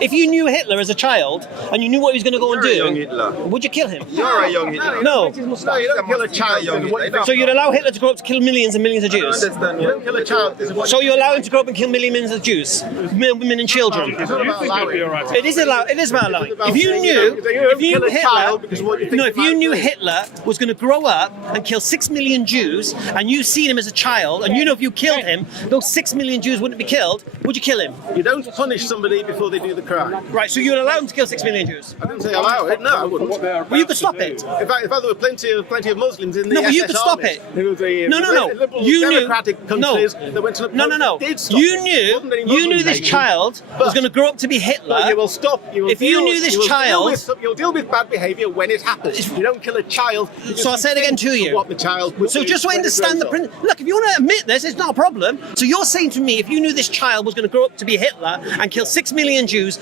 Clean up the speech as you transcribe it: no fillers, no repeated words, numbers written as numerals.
If you knew Hitler as a child and you knew what he was going to go and do, You're a young Hitler. would you kill him? You're a young Hitler. No. No, you don't kill a child, young Hitler. So you'd allow Hitler to grow up to kill millions and millions of I Jews? understand. You don't kill a child. So you allow him to grow up and kill millions of Jews, women and children? It's not about allowing. It is allowed. It is about allowing. If you knew Hitler was going to grow up and kill 6 million Jews, and you seen him as a child, and you know if you killed him, those 6 million Jews wouldn't be killed, would you kill him? You don't punish somebody before they do the crime. Right. So you'd allow him to kill 6 million Jews? I didn't say allow it. No, I wouldn't. Well, you could stop it. In fact, there were plenty of Muslims in the No, but SS you could stop army. it. There was a No. liberal You knew. democratic countries that went to the No. did stop You it. knew. Wasn't any You Muslim knew this nation. child was going to grow up to be Hitler. No, you will stop. If you knew this child- you'll deal with bad behaviour when it happens. You don't kill a child. So I'll say it again to you. What the child would So do just so I when it understand the grows up. principle. Look, if you want to admit this, it's not a problem. So you're saying to me, if you knew this child was going to grow up to be Hitler and kill 6 million Jews,